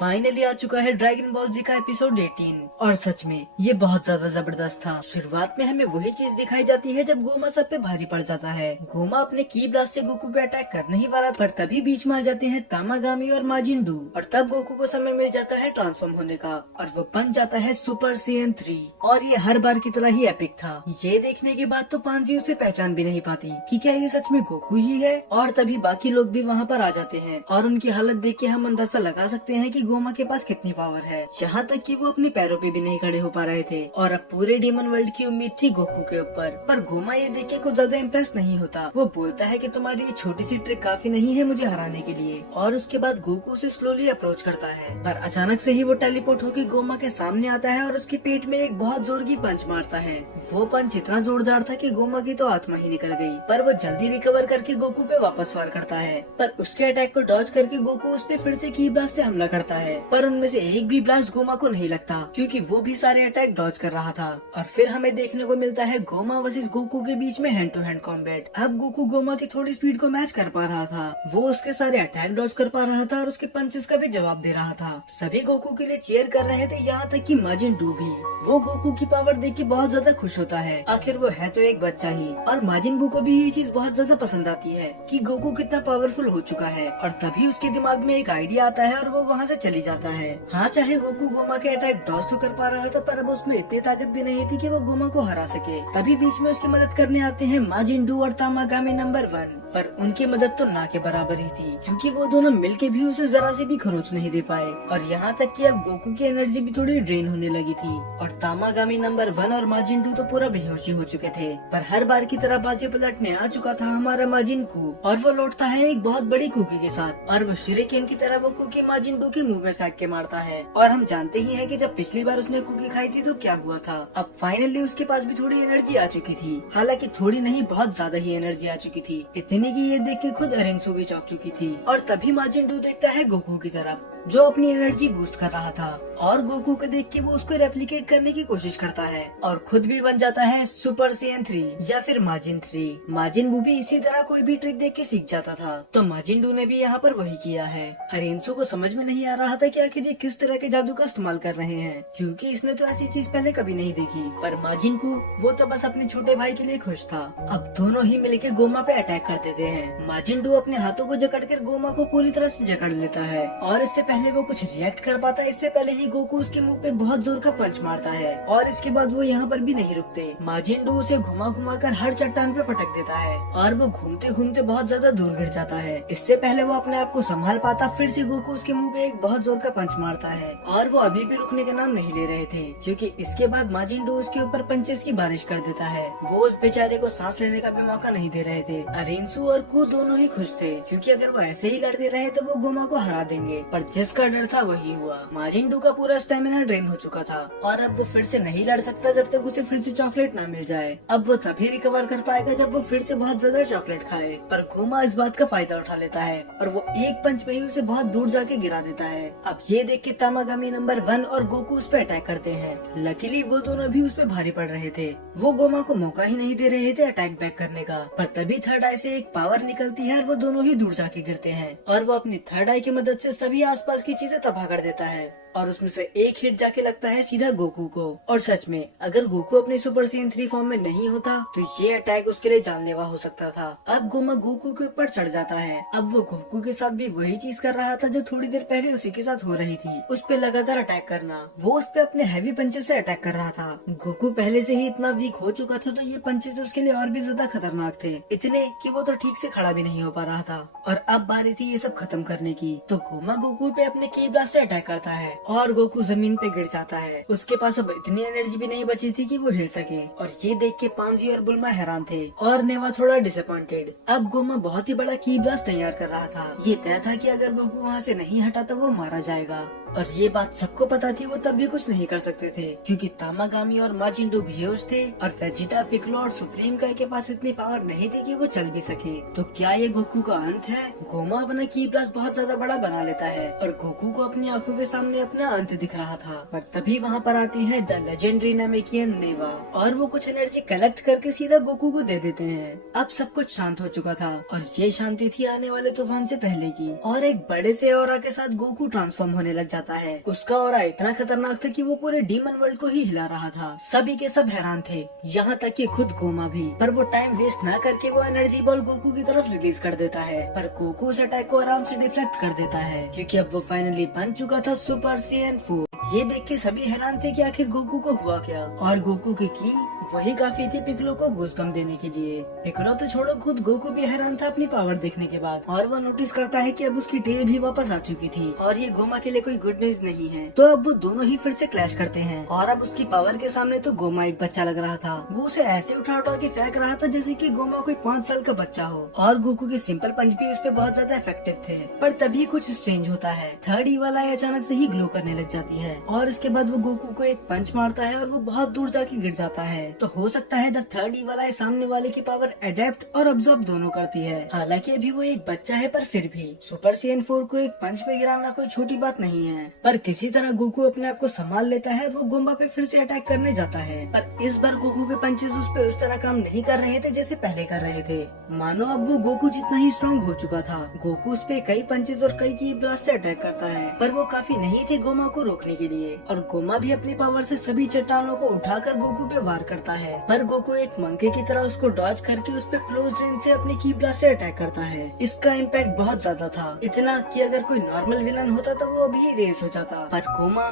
Finally आ चुका है dragon ball जी का एपिसोड 18 और सच में ये बहुत ज्यादा जबरदस्त था। शुरुआत में हमें वही चीज दिखाई जाती है जब गोमा सब पे भारी पड़ जाता है। गोमा अपने की ब्लास्ट से गोकू पे अटैक करने ही वाला पर तभी बीच में आ जाते हैं तामागामी और माजिन डू और तब गोकू को समय मिल जाता है ट्रांसफॉर्म होने का और वो बन जाता है सुपर सैयन 3 और ये हर बार की तरह ही एपिक था। ये देखने के बाद तो पांजी उसे पहचान भी नहीं पाती कि क्या ये सच में गोकू ही है और तभी बाकी लोग भी वहाँ पर आ जाते हैं और उनकी हालत देख के हम अंदाजा लगा सकते हैं कि गोमा के पास कितनी पावर है। यहाँ तक कि वो अपने पैरों पे भी नहीं खड़े हो पा रहे थे और अब पूरे डीमन वर्ल्ड की उम्मीद थी गोकू के ऊपर। पर गोमा ये देख के कुछ ज्यादा इम्प्रेस नहीं होता। वो बोलता है कि तुम्हारी ये छोटी सी ट्रिक काफी नहीं है मुझे हराने के लिए और उसके बाद गोकू उसे स्लोली अप्रोच करता है पर अचानक से ही वो टेलीपोर्ट होकर गोमा के सामने आता है और उसके पेट में एक बहुत जोर की पंच मारता है। वो पंच इतना जोरदार था कि गोमा की तो आत्मा ही निकल गई पर वो जल्दी रिकवर करके गोकू पे वापस वार करता है पर उसके अटैक को डॉज करके गोकू उस पे फिर से की ब्लास्ट से हमला करता है पर उनमें से एक भी ब्लास्ट गोमा को नहीं लगता क्योंकि वो भी सारे अटैक डॉज कर रहा था। और फिर हमें देखने को मिलता है गोमा वर्सेस गोकू के बीच में हैंड टू हैंड कॉम्बैट। अब गोकू गोमा की थोड़ी स्पीड को मैच कर पा रहा था, वो उसके सारे अटैक डॉज कर पा रहा था और उसके पंचेस का भी जवाब दे रहा था। सभी गोकू के लिए चीयर कर रहे थे, यहाँ तक कि माजिन डू भी। वो गोकू की पावर देख के बहुत ज्यादा खुश होता है, आखिर वो है तो एक बच्चा ही। और माजिन बू को भी ये चीज बहुत ज्यादा पसंद आती है कि गोकू कितना पावरफुल हो चुका है और तभी उसके दिमाग में एक आइडिया आता है और वो वहाँ से चली जाता है। हाँ, चाहे गोकू गोमा के अटैक डॉज तो कर पा रहा था पर अब उसमें इतनी ताकत भी नहीं थी कि वो गोमा को हरा सके। तभी बीच में उसकी मदद करने आते हैं माजिन डू और तामागामी नंबर 1 पर उनकी मदद तो ना के बराबर ही थी क्योंकि वो दोनों मिलके भी उसे जरा से भी खरोच नहीं दे पाए। और यहाँ तक कि अब गोकू की एनर्जी भी थोड़ी ड्रेन होने लगी थी और तामागामी नंबर 1 और माजिन डू तो पूरा बेहोशी हो चुके थे। पर हर बार की तरह बाजी पलटने आ चुका था हमारा माजिन कू और वो लौटता है एक बहुत बड़ी कुकी के साथ और वो शुरिकेन की तरह वो कुकी माजिन डू के मुंह में फेंक के मारता है। और हम जानते ही हैं कि जब पिछली बार उसने कुकी खाई थी तो क्या हुआ था। अब फाइनली उसके पास भी थोड़ी एनर्जी आ चुकी थी, हालांकि थोड़ी नहीं बहुत ज्यादा ही एनर्जी आ चुकी थी, इतनी कि ये देख के खुद अरेंसो भी चौंक चुकी थी। और तभी माजिन डू देखता है गोकू की तरफ जो अपनी एनर्जी बूस्ट कर रहा था और गोकू को देख के वो उसको रेप्लिकेट करने की कोशिश करता है और खुद भी बन जाता है सुपर सैयन 3 या फिर माजिन 3। माजिन बू भी इसी तरह कोई भी ट्रिक देख के सीख जाता था तो माजिन डू ने भी यहाँ पर वही किया है। अरेंसो को समझ में नहीं आ रहा था कि आखिर ये किस तरह के जादू का इस्तेमाल कर रहे हैं क्योंकि इसने तो ऐसी चीज पहले कभी नहीं देखी। पर माजिन कू वो तो बस अपने छोटे भाई के लिए खुश था। अब दोनों ही मिलके गोमा पे अटैक कर देते हैं। माजिन डू अपने हाथों को जकड़ कर गोमा को पूरी तरह से जकड़ लेता है और इससे पहले वो कुछ रिएक्ट कर पाता इससे पहले ही गोकू उसके मुंह पे बहुत जोर का पंच मारता है और इसके बाद वो यहाँ पर भी नहीं रुकते। माजिन डू उसे घुमा घुमा कर हर चट्टान पे पटक देता है और वो घूमते घूमते बहुत ज्यादा दूर गिर जाता है। इससे पहले वो अपने आप को संभाल पाता फिर से गोकू उसके मुंह पे एक बहुत जोर का पंच मारता है और वो अभी भी रुकने का नाम नहीं ले रहे थे क्योंकि इसके बाद माजिन डू उसके ऊपर पंचेस की बारिश कर देता है। वो उस बेचारे को सांस लेने का भी मौका नहीं दे रहे थे। अरेंसु और कू दोनों ही खुश थे क्योंकि अगर वो ऐसे ही लड़ते रहे तो वो गोमा को हरा देंगे पर जिसका डर था वही हुआ। माजिन डू का पूरा स्टेमिना ड्रेन हो चुका था और अब वो फिर से नहीं लड़ सकता जब तक उसे फिर से चॉकलेट ना मिल जाए। अब वो तभी रिकवर कर पाएगा जब वो फिर से बहुत ज्यादा चॉकलेट खाए। पर गोमा इस बात का फायदा उठा लेता है और वो एक पंच में ही उसे बहुत दूर जाके गिरा देता है। अब ये देख के तामागामी नंबर 1 और गोकू उस पे अटैक करते हैं। लकीली वो दोनों भी उस पे भारी पड़ रहे थे, वो गोमा को मौका ही नहीं दे रहे थे अटैक बैक करने का। पर तभी थर्ड आई से एक पावर निकलती है और वो दोनों ही दूर जाके गिरते हैं और वो अपनी थर्ड आई की मदद से सभी आसपास की चीजें तबाह कर देता है और उसमें से एक हिट जाके लगता है सीधा गोकू को। और सच में अगर गोकू अपने सुपर सैयन 3 फॉर्म में नहीं होता तो ये अटैक उसके लिए जानलेवा हो सकता था। अब गोमा गोकू के ऊपर चढ़ जाता है। अब वो गोकू के साथ भी वही चीज कर रहा था जो थोड़ी देर पहले उसी के साथ हो रही थी, उस पे लगातार अटैक करना। वो उस पे अपने हैवी पंचेस से अटैक कर रहा था। गोकू पहले से ही इतना वीक हो चुका था तो ये पंचेस उसके लिए और भी ज्यादा खतरनाक थे, इतने कि वो तो ठीक से खड़ा भी नहीं हो पा रहा था। और अब बारी थी ये सब खत्म करने की तो गोमा गोकू पे अपने की ब्लास्ट से अटैक करता है और गोकू जमीन पे गिर जाता है। उसके पास अब इतनी एनर्जी भी नहीं बची थी कि वो हिल सके और ये देख के पांजी और बुल्मा हैरान थे और नेवा थोड़ा डिसअपॉइंटेड। अब गोमा बहुत ही बड़ा की ब्लास्ट तैयार कर रहा था। ये तय था कि अगर गोकू वहाँ से नहीं हटा तो वो मारा जाएगा और ये बात सबको पता थी। वो तब भी कुछ नहीं कर सकते थे क्योंकि तामागामी और माजिन डू बेहोश थे और वेजिटा, पिक्लो और सुप्रीम काय के पास इतनी पावर नहीं थी कि वो चल भी सके। सके। तो क्या ये गोकू का अंत है? गोमा अपना की ब्लास्ट बहुत ज्यादा बड़ा बना लेता है और गोकू को अपनी आंखों के सामने अपना अंत दिख रहा था। पर तभी वहाँ पर आती है द लेजेंडरी नामेकियन नेवा और वो कुछ एनर्जी कलेक्ट करके सीधा गोकू को दे देते हैं। अब सब कुछ शांत हो चुका था और ये शांति थी आने वाले तूफान से पहले की। और एक बड़े से ऑरा के साथ गोकू ट्रांसफॉर्म होने लग जाता है। उसका ऑरा इतना खतरनाक था कि वो पूरे डीमन वर्ल्ड को ही हिला रहा था। सभी के सब हैरान थे, यहाँ तक कि खुद गोमा भी। पर वो टाइम वेस्ट न करके वो एनर्जी बॉल गोकू की तरफ रिलीज कर देता है। पर गोकू उस अटैक को आराम से डिफ्लेक्ट कर देता है क्योंकि अब वो फाइनली बन चुका था सुपर सैयन 4। ये देख के सभी हैरान थे कि आखिर गोकू को हुआ क्या। और गोकू की वही काफी थी पिकलो को गूज़बम्प देने के लिए। पिकलो तो छोड़ो, खुद गोकू भी हैरान था अपनी पावर देखने के बाद। और वो नोटिस करता है कि अब उसकी टेल भी वापस आ चुकी थी और ये गोमा के लिए कोई गुड न्यूज नहीं है। तो अब वो दोनों ही फिर से क्लैश करते हैं और अब उसकी पावर के सामने तो गोमा एक बच्चा लग रहा था। वो उसे ऐसे उठा उठा के फेंक रहा था जैसे कि गोमा कोई 5 साल का बच्चा हो। और गोकू के सिंपल पंच भी उस पर बहुत ज्यादा इफेक्टिव थे। पर तभी कुछ स्ट्रेंज होता है। थर्ड ई वाला अचानक से ही ग्लो करने लग जाती है और इसके बाद वो गोकू को एक पंच मारता है और वो बहुत दूर जाके गिर जाता है। तो हो सकता है थर्ड ई वाला सामने वाले की पावर अडेप्ट और अब्सॉर्ब दोनों करती है। हालांकि अभी वो एक बच्चा है पर फिर भी सुपर सैयन 4 को एक पंच पे गिराना कोई छोटी बात नहीं है। पर किसी तरह गोकू अपने आप को संभाल लेता है। वो गोमा पे फिर से अटैक करने जाता है पर इस बार गोकू के पंचेस उस पे उस तरह काम नहीं कर रहे थे जैसे पहले कर रहे थे। मानो अब वो गोकू जितना ही स्ट्रॉन्ग हो चुका था। गोकू उस पे कई पंचेस और कई की ब्लास्ट से अटैक करता है पर वो काफी नहीं थे गोमा को रोकने के लिए। और गोमा भी अपनी पावर से सभी चट्टानों को उठाकर गोकू पे वार करता है। पर गोकू एक मंके की तरह उसको डॉज करके उस पे क्लोज रेंज से अपनी की ब्लास्ट से अटैक करता है। इसका इम्पैक्ट बहुत ज्यादा था, इतना कि अगर कोई नॉर्मल विलन होता तो वो अभी रेस हो जाता। पर गोमा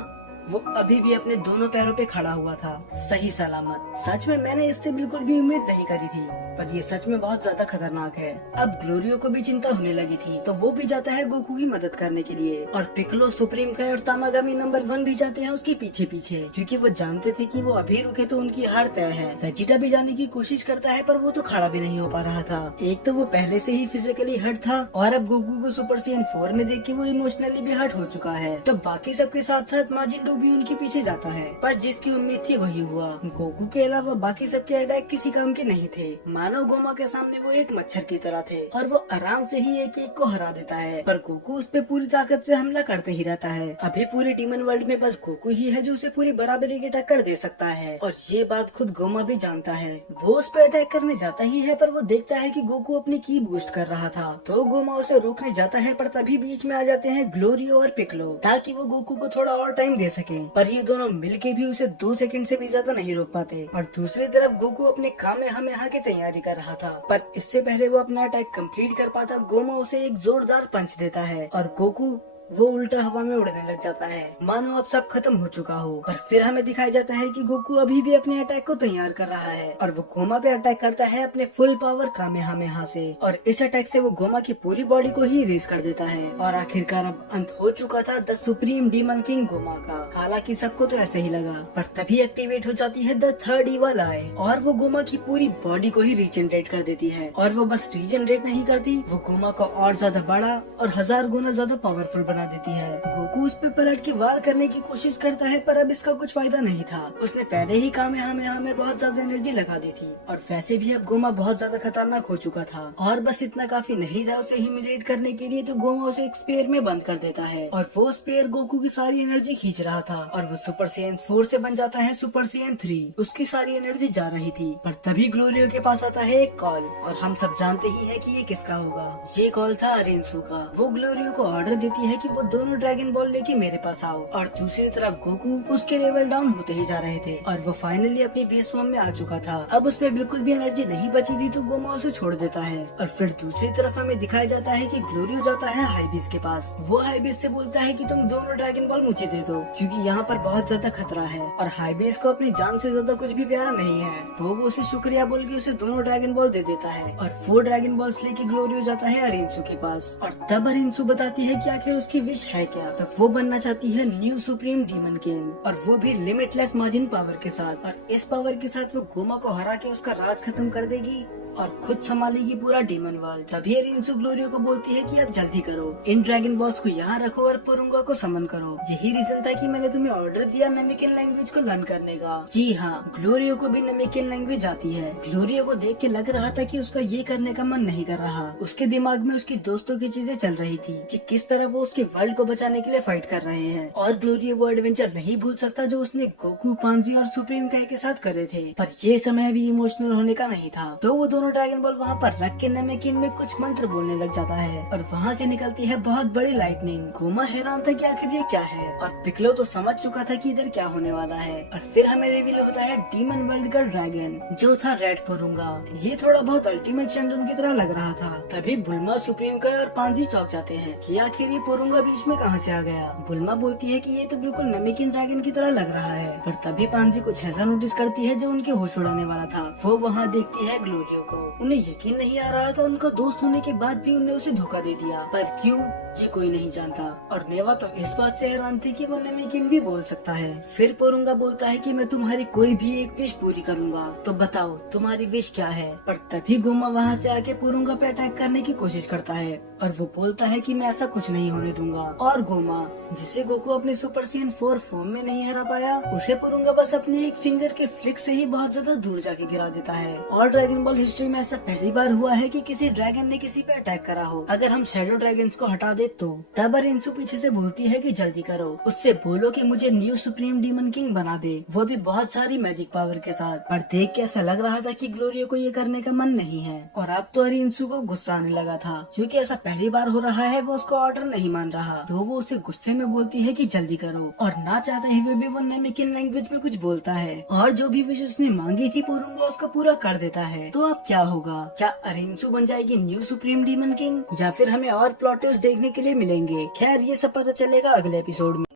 वो अभी भी अपने दोनों पैरों पे खड़ा हुआ था, सही सलामत। सच में मैंने इससे बिल्कुल भी उम्मीद नहीं करी थी, पर ये सच में बहुत ज्यादा खतरनाक है। अब ग्लोरियो को भी चिंता होने लगी थी तो वो भी जाता है गोकू की मदद करने के लिए। और पिकलो, सुप्रीम kai और तामागामी नंबर 1 भी जाते हैं उसके पीछे पीछे क्योंकि वो जानते थे कि वो अभी रुके तो उनकी हार तय है। वेजिटा भी जाने की कोशिश करता है पर वो तो खड़ा भी नहीं हो पा रहा था। एक तो वो पहले से ही फिजिकली हर्ट था और अब गोकू को सुपर सैयन 4 में देख के वो इमोशनली भी हर्ट हो चुका है। तो बाकी सबके साथ साथ माजिन भी उनके पीछे जाता है पर जिसकी उम्मीद थी वही हुआ। गोकू के अलावा बाकी सबके अटैक किसी काम के नहीं थे। मानो गोमा के सामने वो एक मच्छर की तरह थे और वो आराम से ही एक एक को हरा देता है। पर गोकू उस पे पूरी ताकत से हमला करते ही रहता है। अभी पूरे डीमन वर्ल्ड में बस गोकू ही है जो उसे पूरी बराबरी की टक्कर दे सकता है और ये बात खुद गोमा भी जानता है। वो उस पे अटैक करने जाता ही है पर वो देखता है कि गोकू अपनी की बूस्ट कर रहा था तो गोमा उसे रोकने जाता है। पर तभी बीच में आ जाते हैं ग्लोरियो और पिकलो ताकि वो गोकू को थोड़ा और टाइम दे सके। पर ये दोनों मिलके भी उसे 2 सेकंड से भी ज्यादा नहीं रोक पाते। और दूसरी तरफ गोकू अपने कामेहामेहा की तैयारी कर रहा था पर इससे पहले वो अपना अटैक कंप्लीट कर पाता गोमा उसे एक जोरदार पंच देता है और गोकू वो उल्टा हवा में उड़ने लग जाता है मानो अब सब खत्म हो चुका हो। पर फिर हमें दिखाया जाता है कि गोकू अभी भी अपने अटैक को तैयार कर रहा है और वो गोमा पे अटैक करता है अपने फुल पावर कामेहामेहा से। और इस अटैक से वो गोमा की पूरी बॉडी को ही इरेज कर देता है और आखिरकार अब अंत हो चुका था the supreme demon king Goma का। हालांकि सबको तो ऐसे ही लगा पर तभी एक्टिवेट हो जाती है द थर्ड इवल आई और वो गोमा की पूरी बॉडी को ही रीजनरेट कर देती है। और वो बस रीजनरेट नहीं करती, वो गोमा को और ज्यादा बड़ा और 1000 गुना ज्यादा पावरफुल बना देती है। गोकू उस पे पलट के वार करने की कोशिश करता है पर अब इसका कुछ फायदा नहीं था। उसने पहले ही कामेहामेहा में बहुत ज्यादा एनर्जी लगा दी थी और वैसे भी अब गोमा बहुत ज्यादा खतरनाक हो चुका था। और बस इतना काफी नहीं था उसे ह्यूमिलेट करने के लिए तो गोमा उसे एक स्पेयर में बंद कर देता है और वो स्पेयर गोकू की सारी एनर्जी खींच रहा था और वो सुपर सैयन 4 से बन जाता है सुपर सैयन 3। उसकी सारी एनर्जी जा रही थी पर तभी ग्लोरियो के पास आता है एक कॉल और हम सब जानते ही है कि ये किसका होगा। ये कॉल था अरिंसू का। वो ग्लोरियो को ऑर्डर देती है कि वो दोनों ड्रैगन बॉल लेके मेरे पास आओ। और दूसरी तरफ गोकू उसके लेवल डाउन होते ही जा रहे थे और वो फाइनली अपनी बेस फॉर्म में आ चुका था। अब उसमें बिल्कुल भी एनर्जी नहीं बची थी तो गोमा उसे छोड़ देता है। और फिर दूसरी तरफ हमें दिखाया जाता है कि ग्लोरियो जाता है हाइबिस के पास। वो हाइबिस से बोलता है कि तुम दोनों ड्रैगन बॉल मुझे दे दो क्योंकि यहाँ पर बहुत ज्यादा खतरा है और हाइबिस को अपनी जान से ज्यादा कुछ भी प्यारा नहीं है। तो वो उसे शुक्रिया बोल के उसे दोनों ड्रैगन बॉल दे देता है और 4 ड्रैगन बॉल्स लेके ग्लोरियो जाता है अरिंसू के पास। और तब अरिंसू बताती है कि आखिर उसकी विश है क्या। तो वो बनना चाहती है न्यू सुप्रीम डीमन किंग और वो भी लिमिटलेस मार्जिन पावर के साथ। और इस पावर के साथ वो गोमा को हरा के उसका राज खत्म कर देगी और खुद संभालेगी पूरा डीमन वर्ल्ड। तभी अरिंसु ग्लोरियो को बोलती है कि अब जल्दी करो, इन ड्रैगन बॉल्स को यहाँ रखो और पोरुंगा को समन करो। यही रीजन था कि मैंने तुम्हें ऑर्डर दिया नमेकिन लैंग्वेज को लर्न करने का। जी हाँ, ग्लोरियो को भी नमेकिन लैंग्वेज आती है। ग्लोरियो को देख के लग रहा था कि उसका ये करने का मन नहीं कर रहा। उसके दिमाग में उसकी दोस्तों की चीजें चल रही थी कि किस तरह वो उसके वर्ल्ड को बचाने के लिए फाइट कर रहे हैं, और ग्लोरियो वो एडवेंचर नहीं भूल सकता जो उसने गोकू, पांजी और सुप्रीम काय के साथ करे थे। पर ये समय भी इमोशनल होने का नहीं था, तो वो दोनों ड्रैगन बॉल वहाँ पर रख के नमेकिन में कुछ मंत्र बोलने लग जाता है और वहाँ से निकलती है बहुत बड़ी लाइटनिंग। गोमा हैरान था कि आखिर ये क्या है, और पिकलो तो समझ चुका था कि इधर क्या होने वाला है। और फिर हमें रिवील होता है डीमन वर्ल्ड का ड्रैगन, जो था रेड पोरुंगा। ये थोड़ा बहुत अल्टीमेट चैंपियन की तरह लग रहा था। तभी बुल्मा, सुप्रीम काय और पांजी चौंक जाते हैं कि आखिर ये पोरुंगा बीच में कहाँ से आ गया। बुल्मा बोलती है कि ये तो बिल्कुल नमेकिन ड्रैगन की तरह लग रहा है। पर तभी पांजी कुछ ऐसा नोटिस करती है जो उनके होश उड़ाने वाला था। वो वहाँ देखती है ग्लोरियो को। उन्हें यकीन नहीं आ रहा था, उनका दोस्त होने के बाद भी उन्हें उसे धोखा दे दिया। पर क्यों, ये कोई नहीं जानता। और नेवा तो इस बात से हैरान थी कि वो नमेकिन भी बोल सकता है। फिर पोरुंगा बोलता है कि मैं तुम्हारी कोई भी एक विश पूरी करूंगा, तो बताओ तुम्हारी विश क्या है। पर तभी गोमा वहाँ से आके पोरुंगा पे अटैक करने की कोशिश करता है और वो बोलता है कि मैं ऐसा कुछ नहीं होने दूंगा। और गोमा, जिसे गोकू अपने सुपर सीन 4 फॉर्म में नहीं हरा पाया, उसे पोरुंगा बस अपने एक फिंगर के फ्लिक से ही बहुत ज्यादा दूर जाके गिरा देता है। और ड्रैगन बॉल हिस्ट्री में ऐसा पहली बार हुआ है कि किसी ड्रैगन ने किसी पे अटैक करा हो। अगर हम शैडो ड्रैगन्स को हटा दे तो। तब अरिंसु पीछे से बोलती है कि जल्दी करो, उससे बोलो कि मुझे न्यू सुप्रीम डीमन किंग बना दे, वो भी बहुत सारी मैजिक पावर के साथ। पर देख के ऐसा लग रहा था कि ग्लोरियो को ये करने का मन नहीं है। और अब तो अरिंसु को गुस्सा आने लगा था, क्योंकि ऐसा पहली बार हो रहा है वो उसको ऑर्डर नहीं मान रहा। तो वो उसे गुस्से में बोलती है कि जल्दी करो, और ना चाहते हुए भी वो नमेकिन लैंग्वेज में कुछ बोलता है। और जो भी विश उसने मांगी थी पोरुंगा उसको पूरा कर देता है। तो अब क्या होगा? क्या अरिंसु बन जाएगी न्यू सुप्रीम डीमन किंग, या फिर हमें और प्लॉट ट्विस्ट देखने के लिए मिलेंगे? खैर ये सब पता चलेगा अगले एपिसोड में।